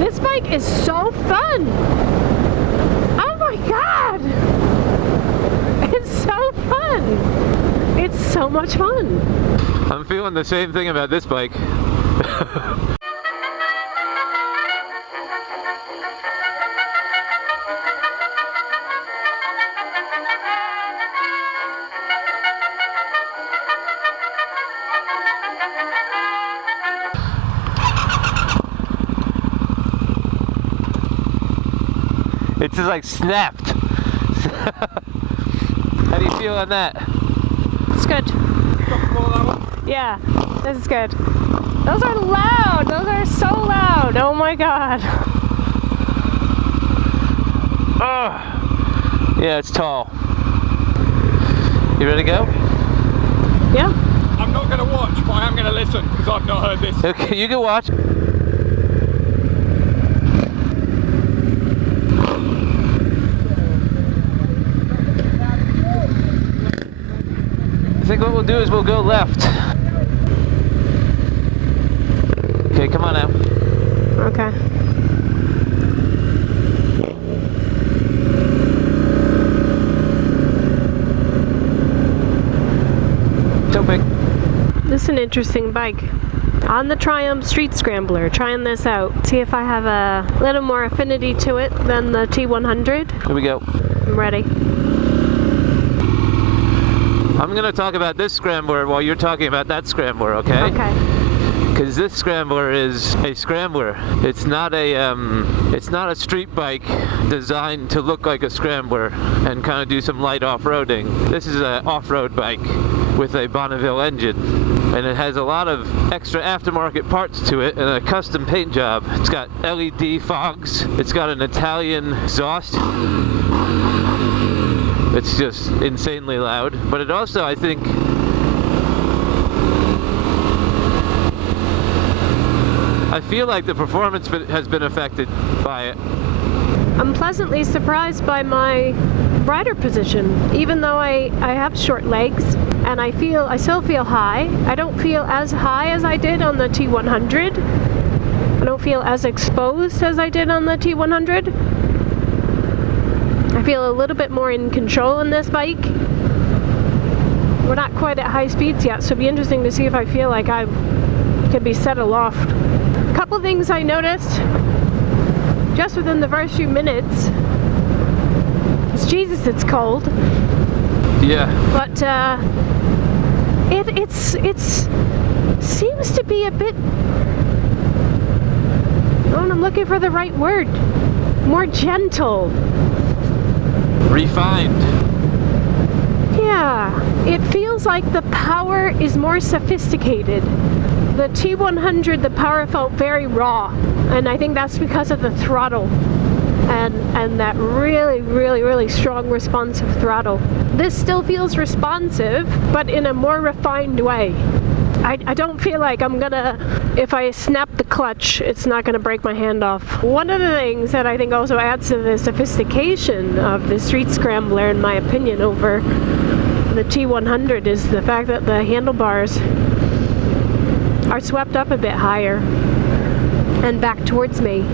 This bike is so fun. Oh my God. It's so fun. It's so much fun. I'm feeling the same thing about this bike. It's just like snapped. How do you feel on that? It's good. Yeah, this is good. Those are loud. Those are so loud. Oh my God. Oh, yeah, it's tall. You ready to go? Yeah. I'm not going to watch, but I am going to listen because I've not heard this. Okay, you can watch. I think what we'll do is we'll go left. Okay, come on now. Okay. So big. This is an interesting bike. On the Triumph Street Scrambler, trying this out. See if I have a little more affinity to it than the T100. Here we go. I'm ready. I'm going to talk about this scrambler while you're talking about that scrambler, okay? Okay. Because this scrambler is a scrambler. It's not a street bike designed to look like a scrambler and kind of do some light off-roading. This is an off-road bike with a Bonneville engine, and it has a lot of extra aftermarket parts to it and a custom paint job. It's got LED fogs. It's got an Italian exhaust. It's just insanely loud, but it also, I think, I feel like the performance has been affected by it. I'm pleasantly surprised by my rider position. Even though I have short legs and I still feel high. I don't feel as high as I did on the T100. I don't feel as exposed as I did on the T100. I feel a little bit more in control in this bike. We're not quite at high speeds yet, so it'll be interesting to see if I feel like I can be set aloft. A couple things I noticed just within the first few minutes is, Jesus, it's cold. Yeah. But it seems to be a bit, I'm looking for the right word, more gentle. Refined. Yeah, it feels like the power is more sophisticated. The T100, the power felt very raw, and I think that's because of the throttle and that really, really, really strong responsive throttle. This still feels responsive, but in a more refined way. I don't feel like I'm gonna, if I snap the clutch, it's not gonna break my hand off. One of the things that I think also adds to the sophistication of the Street Scrambler, in my opinion, over the T100 is the fact that the handlebars are swept up a bit higher and back towards me.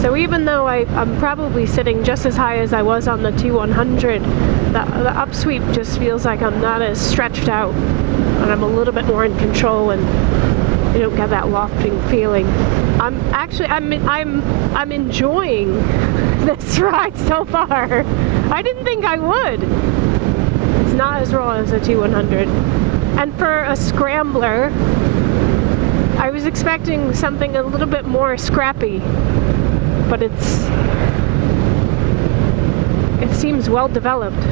So even though I'm probably sitting just as high as I was on the T100, the upsweep just feels like I'm not as stretched out, and I'm a little bit more in control, and you don't get that lofting feeling. I'm enjoying this ride so far. I didn't think I would. It's not as raw as a T100. And for a scrambler, I was expecting something a little bit more scrappy, but it seems well developed.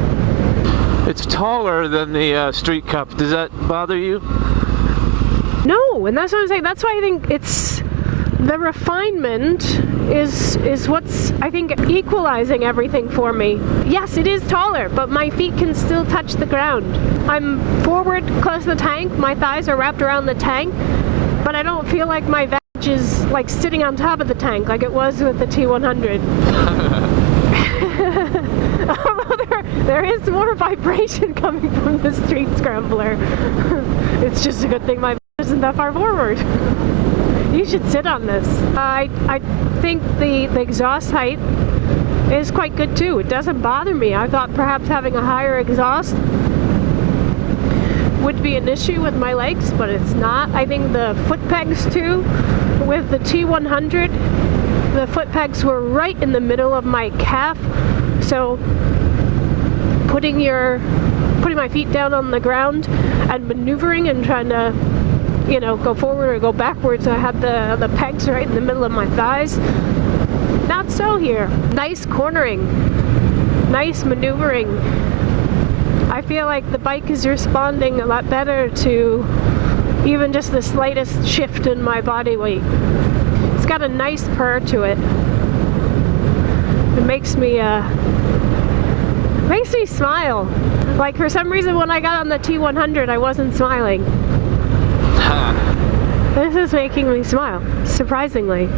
It's taller than the Street Cup. Does that bother you? No, and that's what I'm saying. That's why I think it's the refinement is what's, I think, equalizing everything for me. Yes, it is taller, but my feet can still touch the ground. I'm forward close to the tank, my thighs are wrapped around the tank, but I don't feel like my veg is like sitting on top of the tank like it was with the T100. Although there is more vibration coming from the Street Scrambler. It's just a good thing my veg isn't that far forward. You should sit on this. I think the exhaust height is quite good too. It doesn't bother me. I thought perhaps having a higher exhaust would be an issue with my legs, but it's not. I think the foot pegs too, with the T100, the foot pegs were right in the middle of my calf. So putting my feet down on the ground and maneuvering and trying to, go forward or go backwards, I had the pegs right in the middle of my thighs. Not so here. Nice cornering, nice maneuvering. I feel like the bike is responding a lot better to even just the slightest shift in my body weight. It's got a nice purr to it. It makes me smile. Like, for some reason when I got on the T100 I wasn't smiling. This is making me smile, surprisingly.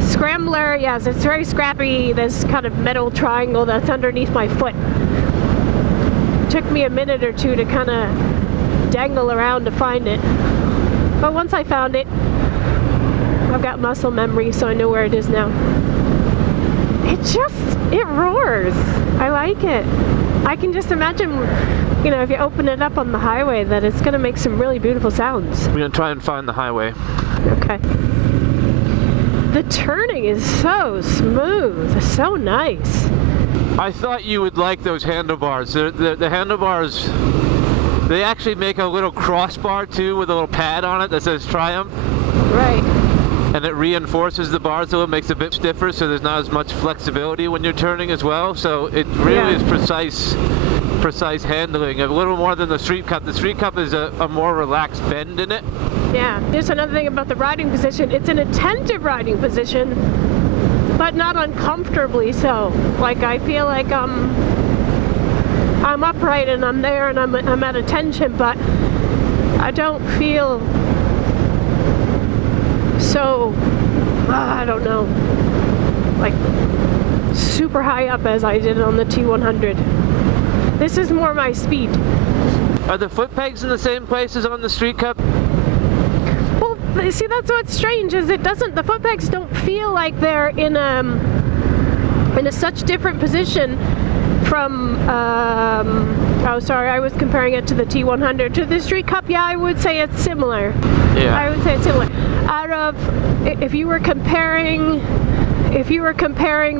Scrambler, yes, it's very scrappy, this kind of metal triangle that's underneath my foot. Took me a minute or two to kind of dangle around to find it. But once I found it, I've got muscle memory, so I know where it is now. It roars. I like it. I can just imagine, if you open it up on the highway, that it's going to make some really beautiful sounds. We're going to try and find the highway. Okay. The turning is so smooth, so nice. I thought you would like those handlebars. The handlebars, they actually make a little crossbar too with a little pad on it that says Triumph. Right. And it reinforces the bars a little, makes it a bit stiffer, so there's not as much flexibility when you're turning as well. So it really is precise handling, a little more than the Street Cup. The Street Cup is a more relaxed bend in it. Yeah, there's another thing about the riding position. It's an attentive riding position, but not uncomfortably so. Like, I feel like I'm upright and I'm there and I'm at attention, but I don't feel so, I don't know, like super high up as I did on the T100. This is more my speed. Are the foot pegs in the same place as on the Street Cup? Well, see, that's what's strange, is the foot pegs don't feel like they're in a such different position from, I was comparing it to the T100. To the Street Cup, yeah, I would say it's similar. Yeah. I would say it's similar. If you were comparing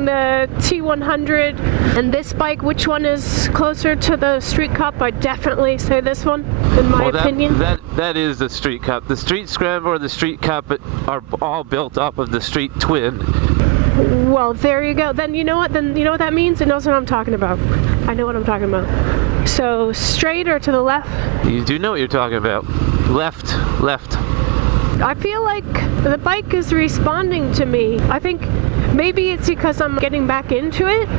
the T100 and this bike, which one is closer to the Street Cup? I'd definitely say this one, in my opinion. That is the Street Cup. The Street Scrambler and the Street Cup are all built up of the Street Twin. Well, there you go. Then you know what that means? It knows what I'm talking about. I know what I'm talking about. So straight or to the left? You do know what you're talking about. Left. I feel like the bike is responding to me. I think maybe it's because I'm getting back into it.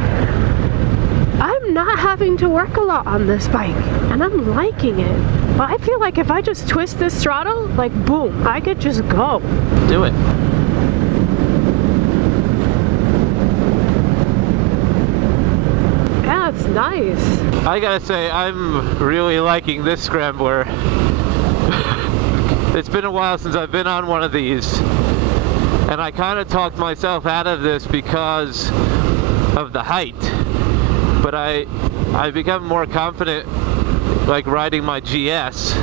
I'm not having to work a lot on this bike, and I'm liking it. But I feel like if I just twist this throttle, like boom, I could just go. Do it. Yeah, it's nice. I gotta say, I'm really liking this Scrambler. It's been a while since I've been on one of these, and I kind of talked myself out of this because of the height. But I become more confident, like riding my GS,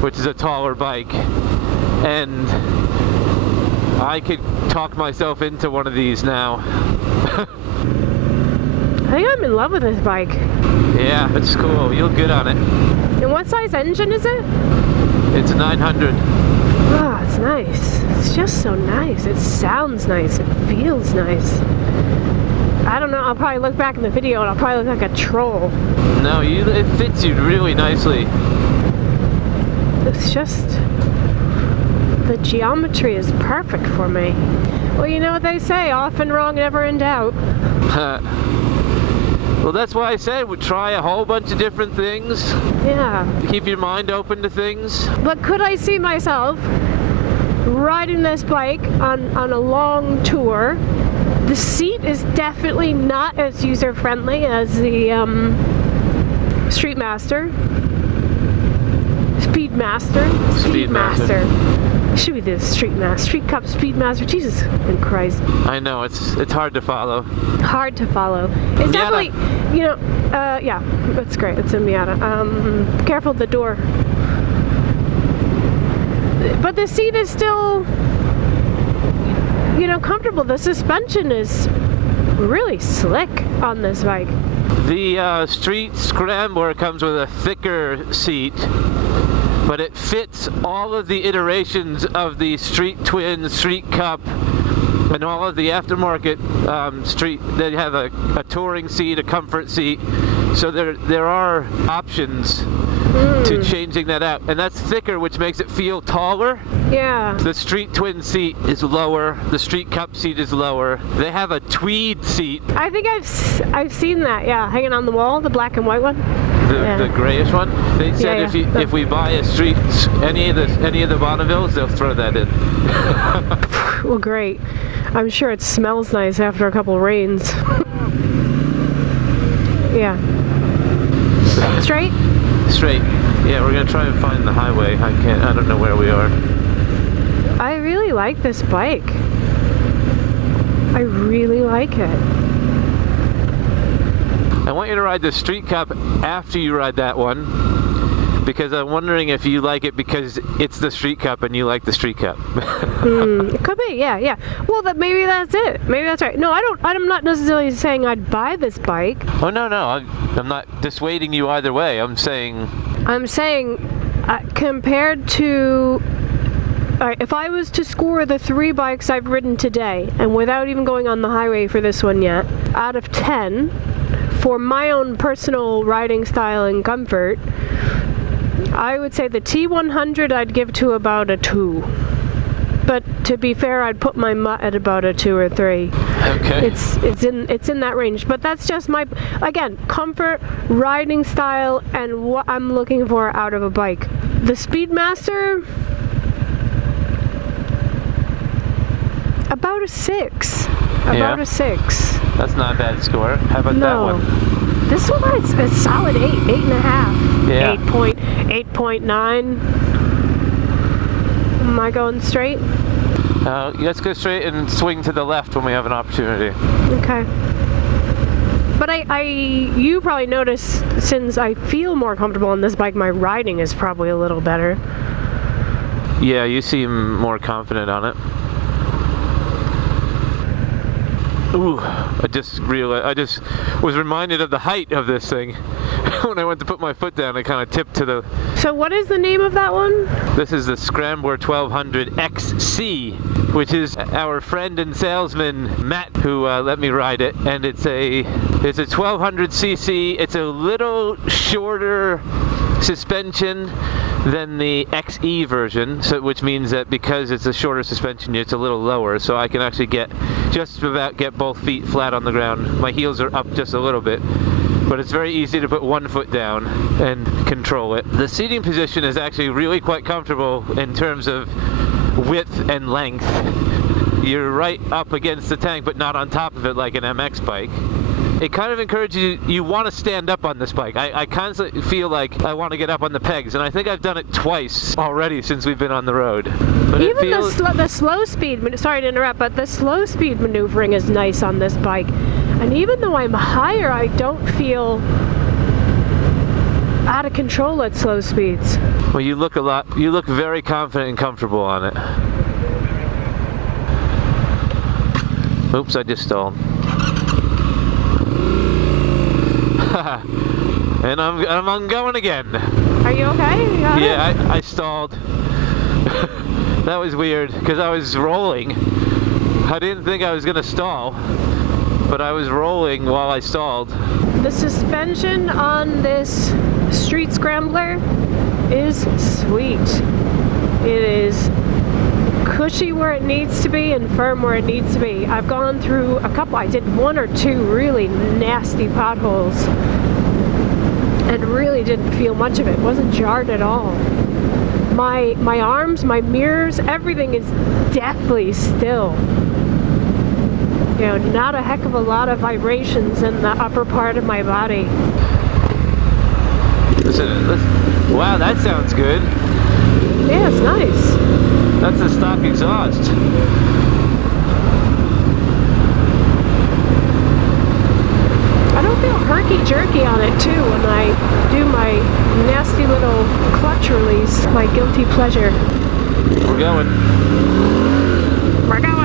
which is a taller bike, and I could talk myself into one of these now. I think I'm in love with this bike. Yeah, it's cool. You look good on it. And what size engine is it? It's a 900. Oh, it's nice. It's just so nice. It sounds nice. It feels nice. I don't know. I'll probably look back in the video and I'll probably look like a troll. No, it fits you really nicely. It's just, the geometry is perfect for me. Well, you know what they say, often wrong, never in doubt. Well, that's why I said we'd try a whole bunch of different things. Yeah. Keep your mind open to things. But could I see myself riding this bike on a long tour? The seat is definitely not as user-friendly as the Street Master. Speedmaster. Speedmaster. Should be the Street Cup Speedmaster. Jesus Christ. I know, it's hard to follow. Hard to follow. It's Miata. definitely, yeah, that's great. It's a Miata. Careful of the door. But the seat is still, comfortable. The suspension is really slick on this bike. The Street Scrambler comes with a thicker seat, but it fits all of the iterations of the Street Twin, Street Cup, and all of the aftermarket street. They have a touring seat, a comfort seat, so there are options to changing that out, and that's thicker, which makes it feel taller. Yeah. The Street Twin seat is lower. The Street Cup seat is lower. They have a tweed seat. I think I've seen that. Yeah, hanging on the wall, the black and white one. The grayish one. They said if we buy a street any of the Bonnevilles, they'll throw that in. Well, great. I'm sure it smells nice after a couple rains. Yeah. Straight? Straight. Yeah, we're gonna try and find the highway. I don't know where we are. I really like this bike. I really like it. I want you to ride the Street Cup after you ride that one, because I'm wondering if you like it because it's the Street Cup and you like the Street Cup. It could be, yeah. Well, maybe that's it. Maybe that's right. No, I'm not necessarily saying I'd buy this bike. Oh no, I'm not dissuading you either way. I'm saying compared to. Alright, if I was to score the 3 bikes I've ridden today, and without even going on the highway for this one yet, out of 10, for my own personal riding style and comfort, I would say the T100 I'd give to about a 2. But to be fair, I'd put my Mutt at about a 2 or 3. okay. It's in that range. But that's just my, again, comfort, riding style, and what I'm looking for out of a bike. The Speedmaster, about a 6. About a 6. That's not a bad score. How about that one? This one's a solid 8, 8.5. Yeah. 8.9. Am I going straight? Let's go straight and swing to the left when we have an opportunity. Okay. But you probably notice, since I feel more comfortable on this bike, my riding is probably a little better. Yeah, you seem more confident on it. Ooh, I just was reminded of the height of this thing. When I went to put my foot down, I kind of tipped to the... So what is the name of that one? This is the Scrambler 1200 XC, which is our friend and salesman, Matt, who let me ride it. And it's a 1200cc. It's a little shorter suspension than the XE version, which means that because it's a shorter suspension, it's a little lower, so I can actually just about get both feet flat on the ground. My heels are up just a little bit, but it's very easy to put one foot down and control it. The seating position is actually really quite comfortable in terms of width and length. You're right up against the tank, but not on top of it like an MX bike. It kind of encourages you want to stand up on this bike. I constantly feel like I want to get up on the pegs, and I think I've done it twice already since we've been on the road. But even the slow speed, sorry to interrupt, but the slow speed maneuvering is nice on this bike. And even though I'm higher, I don't feel out of control at slow speeds. Well, you look very confident and comfortable on it. Oops, I just stalled. And I'm going again. Are you okay? You got it? I stalled. That was weird because I was rolling. I didn't think I was gonna stall, but I was rolling while I stalled. The suspension on this Street Scrambler is sweet. It is cushy where it needs to be and firm where it needs to be. I've gone through I did 1 or 2 really nasty potholes and really didn't feel much of it. It wasn't jarred at all. My arms, my mirrors, everything is deathly still. You know, not a heck of a lot of vibrations in the upper part of my body. Listen. Wow, that sounds good. Yeah, it's nice. That's the stock exhaust. I don't feel herky-jerky on it, too, when I do my nasty little clutch release, my guilty pleasure. We're going. We're going!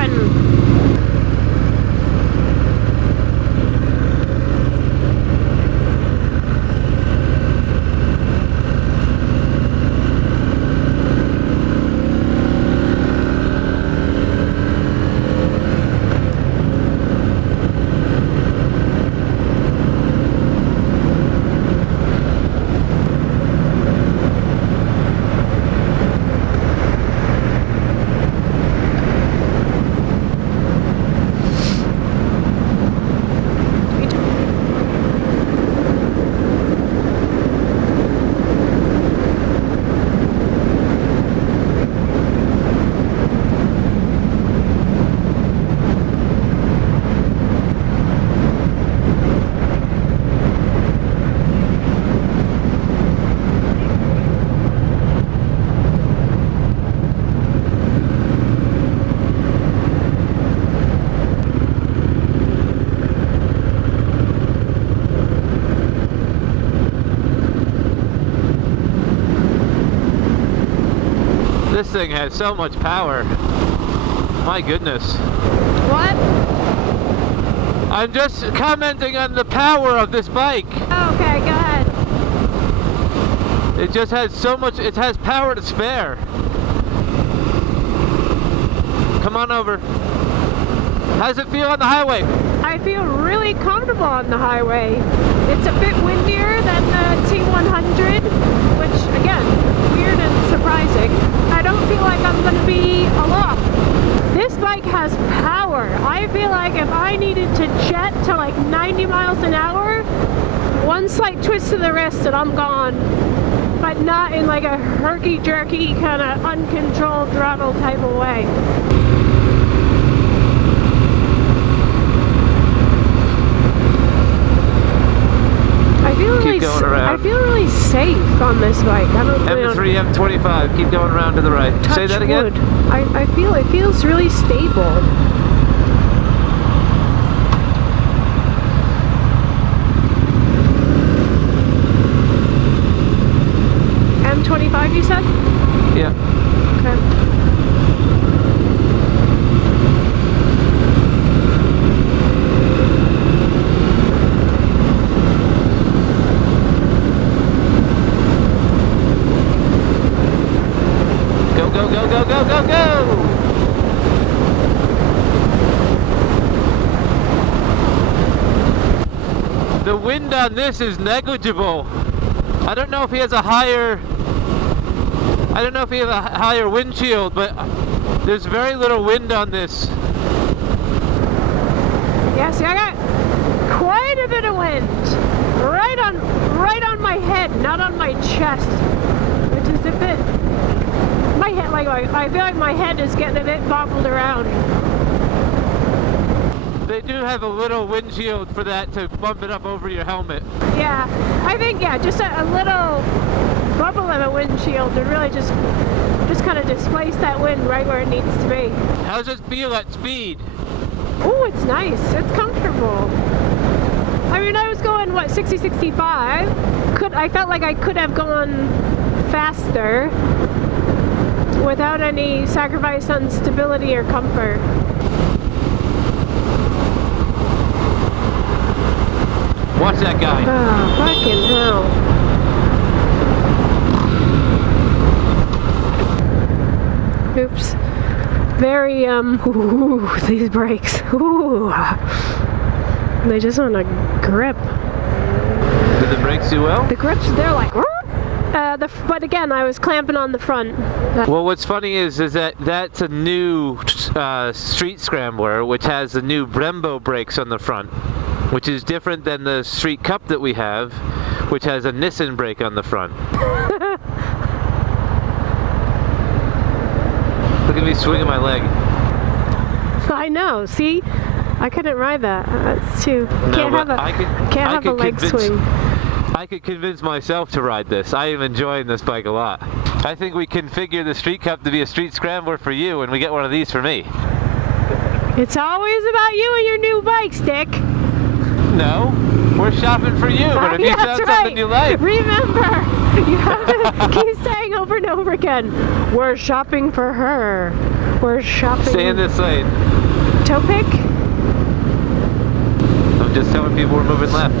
This thing has so much power. My goodness. What? I'm just commenting on the power of this bike. Okay, go ahead. It just has so much, it has power to spare. Come on over. How does it feel on the highway? I feel really comfortable on the highway. It's a bit windier than the T100, which, again, weird and surprising. I don't feel like I'm going to be aloft. This bike has power. I feel like if I needed to jet to like 90 miles an hour, one slight twist to the wrist and I'm gone. But not in like a herky-jerky kind of uncontrolled throttle type of way. I feel really safe on this bike. I don't M3, M25, keep going around to the right. Say that again? Wood. I feel it feels really stable. M25 you said? Yeah. Okay. Go, go, go, go, go, go! The wind on this is negligible. I don't know if he has a higher windshield, but there's very little wind on this. Yeah, see, I got quite a bit of wind. Right on my head, not on my chest. Which is a bit... My head, like, I feel like my head is getting a bit bobbled around. They do have a little windshield for that to bump it up over your helmet. Yeah, I think, yeah, just a little bubble of a windshield to really just kind of displace that wind right where it needs to be. How does it feel at speed? Oh, it's nice. It's comfortable. I mean, I was going, what, 60, 65. I felt like I could have gone faster without any sacrifice on stability or comfort. Watch that guy. Oh, fucking hell. Oops. Very, ooh, these brakes. Ooh. They just want to grip. Did the brakes do well? The grips, they're like, but again, I was clamping on the front. Well, what's funny is that that's a new Street Scrambler, which has the new Brembo brakes on the front, which is different than the Street Cup that we have, which has a Nissan brake on the front. Look at me swinging my leg. I know. See, I couldn't ride that. That's too. No, Can't have a leg swing. I could convince myself to ride this. I am enjoying this bike a lot. I think we configure the Street Cup to be a street scrambler for you, and we get one of these for me. It's always about you and your new bikes, Dick. No, we're shopping for you, but if you Yeah, found that's something right. you like. Remember, you have to keep saying over and over again, we're shopping for her. We're shopping. Stay in this lane. Toe pick? I'm just telling people we're moving left.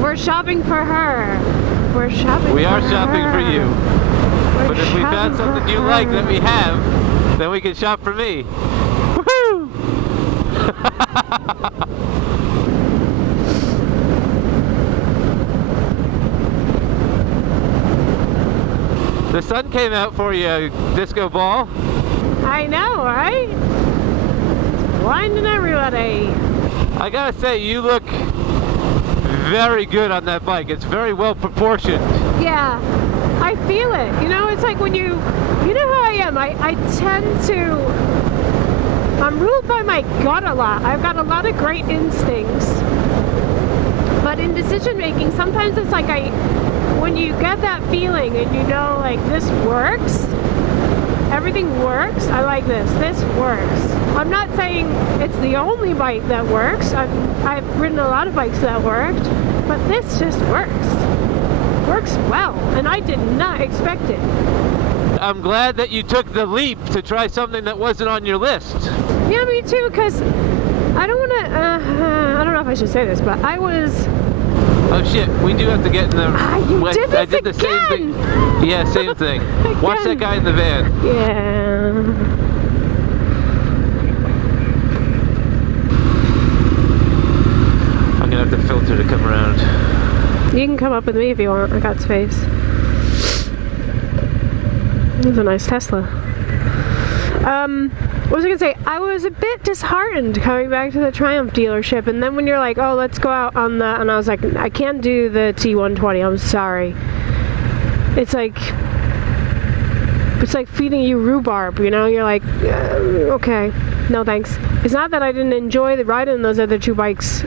We're shopping for her. We're shopping We for are her. shopping for you. We're But if we found shopping something for you like that her. we have, then we can shop for me. Woohoo! The sun came out for you, disco ball. I know, right? Blinding everybody. I gotta say, you look very good on that bike. It's very well proportioned. Yeah, I feel it. You know, it's like when you know how I am. I tend to, I'm ruled by my gut a lot. I've got a lot of great instincts. But in decision making, sometimes it's like when you get that feeling and you know, like, this works, everything works, I like this works. I'm not saying it's the only bike that works. I've ridden a lot of bikes that worked, but this just works. Works well, and I did not expect it. I'm glad that you took the leap to try something that wasn't on your list. Yeah, me too, because I don't want to, I don't know if I should say this, but I was... Oh shit, we do have to get in the... you did this I did the same again! thing. Yeah, same thing. Watch that Again. guy in the van. Yeah. I'm gonna have to filter to come around. You can come up with me if you want. I got space. This is a nice Tesla. What was I gonna say? I was a bit disheartened coming back to the Triumph dealership, and then when you're like, "Oh, let's go out on the," and I was like, "I can't do the T120. I'm sorry." It's like feeding you rhubarb, you know? You're like, okay, no thanks. It's not that I didn't enjoy the ride in those other two bikes.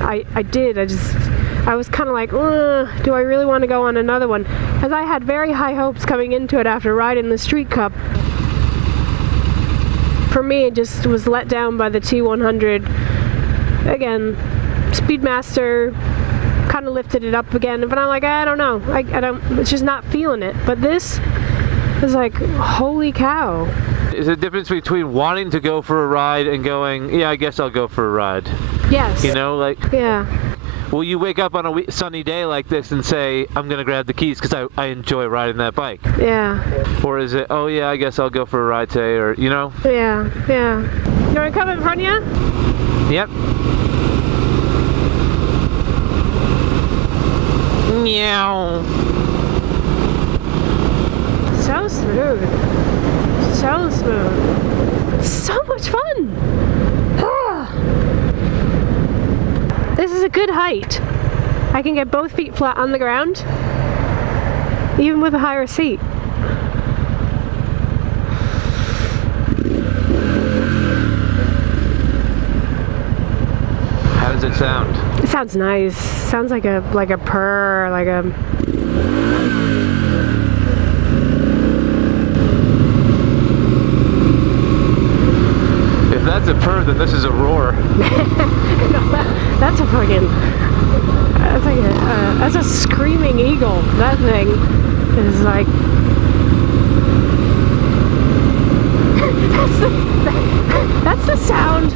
I did. I was kind of like, do I really want to go on another one? Because I had very high hopes coming into it after riding the Street Cup. For me, it just was let down by the T100. Again, Speedmaster kind of lifted it up again, but I'm like, I don't know. I don't. It's just not feeling it. But this is like, holy cow. Is there a difference between wanting to go for a ride and going, yeah, I guess I'll go for a ride? Yes. You know, like... Yeah. Will you wake up on a sunny day like this and say, I'm going to grab the keys because I enjoy riding that bike? Yeah. Or is it, oh yeah, I guess I'll go for a ride today, or, you know? Yeah. Yeah. You want to come in front of you? Yep. Meow. So smooth. So smooth. So much fun. Ugh. This is a good height. I can get both feet flat on the ground, even with a higher seat. How does it sound? It sounds nice. Sounds like a purr, like a... If that's a purr, then this is a roar. That's a fucking... That's like that's a screaming eagle. That thing is like... That's the sound.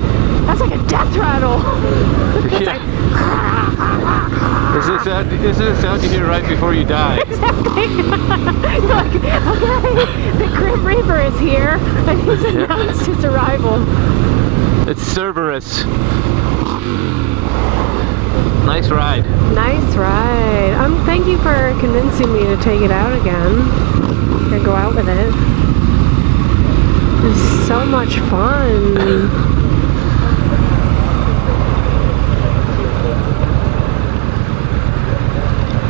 That's like a death rattle. Yeah. This is a sound you hear right before you die. Exactly. You're like, okay, the Grim Reaper is here, and he's announced his arrival. It's Cerberus. Nice ride. Nice ride. Thank you for convincing me to take it out again and go out with it. It's so much fun.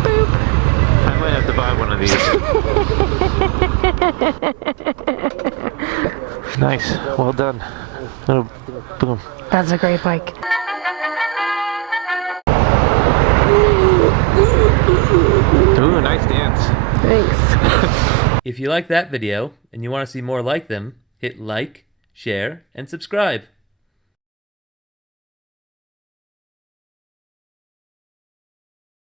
Boop. I might have to buy one of these. Nice. Well done. Oh, boom. That's a great bike. Thanks. If you like that video and you want to see more like them, hit like, share, and subscribe.